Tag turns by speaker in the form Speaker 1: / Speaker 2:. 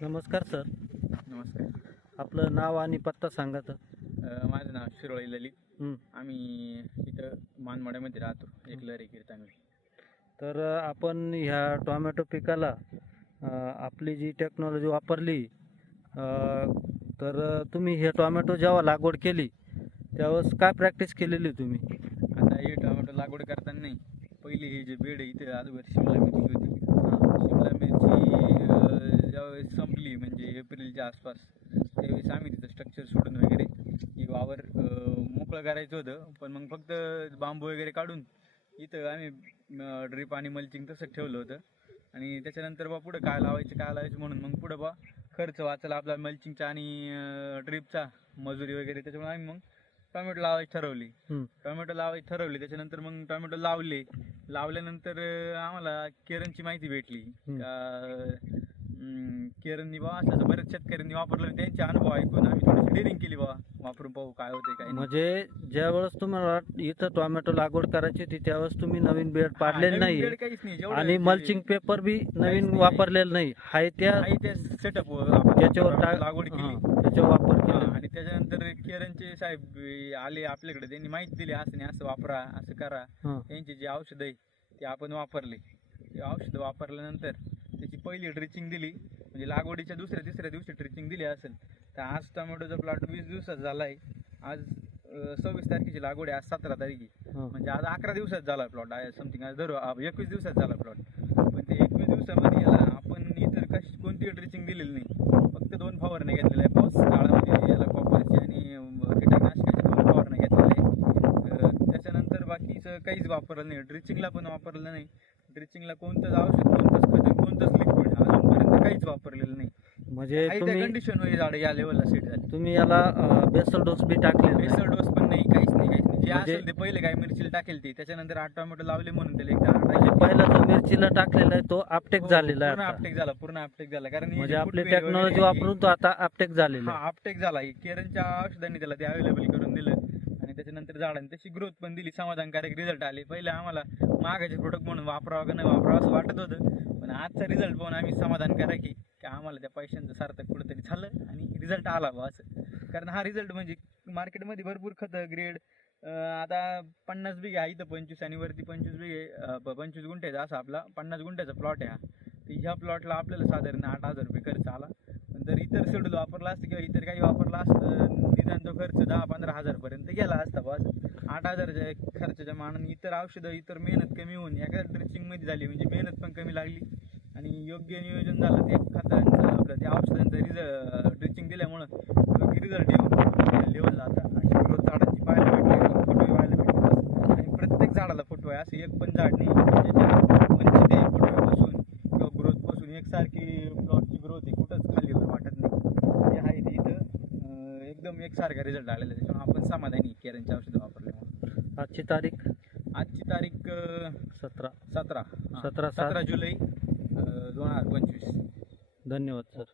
Speaker 1: नमस्कार सर.
Speaker 2: नमस्कार.
Speaker 1: आपलं नाव आणि पत्ता सांगा तर.
Speaker 2: अ, माझं नाव शिरोळी ललित.
Speaker 1: हं.
Speaker 2: आम्ही इथं मानमड्यामध्ये राहतो एक लहरी कीर्तनवी
Speaker 1: तर अ, आपण ह्या टोमॅटो पिकाला अ, आपली जी टेक्नॉलॉजी वापरली अ, तर अ, तुम्ही हे टोमॅटो जेव्हा लागवड केली त्यावेळेस काय प्रॅक्टिस केलेली तुम्ही?
Speaker 2: आता हे टोमॅटो लागवड करताना नाही पहिली ही जी बेड आहे इथं अगोदर शिमला मिरची होती. शिमला मिरची अ, ज्यावेळेस संपली एप्रिलच्या आसपास त्यावेळेस आम्ही तिथं स्ट्रक्चर सोडून वगैरे ही वावर मोकळं करायचं होतं. पण मग फक्त बांबू वगैरे काढून इथं आम्ही ड्रीप आणि मल्चिंग तसंच ठेवलं होतं. आणि त्याच्यानंतर बा पुढं काय लावायचं काय लावायचं म्हणून मग पुढं बा खर्च वाचायला आपला मल्चिंगचा आणि ड्रीपचा मजुरी वगैरे. त्याच्यामुळे आम्ही मग टोमॅटो लावायची ठरवली. टोमॅटो लावायची ठरवली. त्याच्यानंतर मग टोमॅटो लावले. लावल्यानंतर आम्हाला केरनची माहिती भेटली.
Speaker 1: हं.
Speaker 2: का अं, केरननी बा असं असं बऱ्याच शेतकऱ्यांनी वापरलं त्यांचे अनुभव ऐकून आम्ही थोडीशी डेअरिंग केली बा वापरून पाहू काय होते काय नाही.
Speaker 1: म्हणजे ज्या वेळेस तुम्हाला इथं टोमॅटो लागवड करायची होती त्यावेळेस तुम्ही नवीन बेड
Speaker 2: हा,
Speaker 1: पाडलेले
Speaker 2: नवीन
Speaker 1: नाही
Speaker 2: बेड काहीच नाही जेवढं
Speaker 1: आणि
Speaker 2: ते-
Speaker 1: मल्चिंग पेपर बी नवीन
Speaker 2: नाही.
Speaker 1: वापरलेलं नाही हाय त्या
Speaker 2: ते सेटअप
Speaker 1: त्याच्यावर टाक
Speaker 2: लागवड
Speaker 1: हां,
Speaker 2: केली
Speaker 1: त्याच्यावर वापर
Speaker 2: हा,
Speaker 1: केला
Speaker 2: आणि त्याच्यानंतर केरनचे साहेब अं, आले आपल्याकडे त्यांनी माहिती दिली असं नाही असं वापरा असं करा
Speaker 1: हां.
Speaker 2: यांची जी औषधं आहे ती आपण वापरली ते औषधं वापरल्यानंतर त्याची पहिली ड्रिचिंग दिली. म्हणजे लागवडीच्या दुसऱ्या तिसऱ्या दिवशी ड्रिचिंग दिली असेल. तर आज टोमॅटोचा प्लॉट वीस दिवसात झाला आहे आज सव्वीस तारखेची लागवड आहे आज सतरा तारीख. म्हणजे आज अकरा दिवसात झाला प्लॉट. आहे समथिंग आज धरू एकवीस दिवसात झाला प्लॉट. पण ते एकवीस दिवसामध्ये याला आपण इतर कशी कोणती ड्रिचिंग दिलेली नाही. फक्त दोन फवारण्या घेतलेल्या आहे पाऊस काळामध्ये याला कॉपरची आणि अं, कीटकनाशकाच्या दोन फवारण्या घेतलेल्या आहे त्याच्यानंतर बाकीचं काहीच वापरलं नाही. ड्रिचिंगला पण वापरलं नाही. ड्रिचिंगला कोणतंच औषध कोणतंच खत कोणतंच लिक्विड अजूनपर्यंत काहीच वापरलेलं नाही.
Speaker 1: म्हणजे
Speaker 2: कंडिशनमध्ये झाडं या लेवलला सेट झाले.
Speaker 1: तुम्ही याला बेसल डोस बी टाकले
Speaker 2: बेसल डोस पण नाही काहीच नाही काहीच नाही. जे
Speaker 1: म्हणजे-
Speaker 2: असेल ते पहिले काय मिरचीला टाकेल ती. त्याच्यानंतर आठ टोमॅटो लावले म्हणून त्याला एकदा
Speaker 1: म्हणजे पहिला जो मिरचीला टाकलेला आहे तो झालेला
Speaker 2: हो, पूर्ण
Speaker 1: आहे आता.
Speaker 2: अपटेक झाला पूर्ण अपटेक झाला. कारण
Speaker 1: म्हणजे आपली टेक्नॉलॉजी वापरून तो आता अपटेक झालेला आहे.
Speaker 2: अपटेक झाला. केरनच्या औषधांनी त्याला ते अवेलेबल करून दिलं त्याच्यानंतर झाडांनी तशी ग्रोथ पण दिली. समाधानकारक रिझल्ट आले. पहिले आम्हाला मागाचे प्रोडक्ट म्हणून वापरावं का नाही वापरावं असं वाटत होतं. पण आजचा रिझल्ट पाहून आम्ही समाधानकारक आहे. की आम्हाला त्या पैशांचं सार्थक कुठेतरी झालं आणि रिझल्ट आला बा असं. कारण हा रिझल्ट म्हणजे मार्केटमध्ये भरपूर खतं ग्रेड आता पन्नास बिघे आहे इथं पंचवीस आणि वरती पंचवीस बिघे प- पंचवीस गुंठ्याचा असा आपला पन्नास गुंठ्याचा प्लॉट आहे हा. तर ह्या प्लॉटला आपल्याला साधारण आठ हजार रुपये खर्च आला. जर इतर शेड्यूल वापरला असतं किंवा इतर काही वापरला असतं निदान तो खर्च दहा पंधरा हजारपर्यंत गेला असता बस आठ हजारच्या खर्चाच्या मानाने इतर औषधं इतर मेहनत कमी होऊन एका ड्रेसिंगमध्ये झाली. म्हणजे मेहनत पण कमी लागली. आणि योग्य नियोजन झालं. ते खतांचं आपलं त्या औषधांचं रिझल्ट ड्रिचिंग दिल्यामुळं योग्य रिझल्ट येऊन लेवलला आता अशी growth झाडांची पाहायला भेटली फुटवे पाहायला भेटले आणि प्रत्येक झाडाला फुटवा आहे असं एक पण झाड नाही ज्याच्या वंचित आहे फुटव्यापासून किंवा ग्रोथपासून एकसारखी प्लॉटची ग्रोथ आहे कुठंच खाली वर वाटत नाही जे आहे ते इथं अं, एकदम एकसारखा रिझल्ट आलेला आहे. त्याच्यामुळे आपण समाधानी आहे. केरनचे औषधं वापरल्यामुळे
Speaker 1: आजची तारीख?
Speaker 2: आजची तारीख
Speaker 1: सतरा.
Speaker 2: सतरा.
Speaker 1: सतरा सात.
Speaker 2: सतरा जुलै दोन हजार पंचवीस.
Speaker 1: धन्यवाद सर.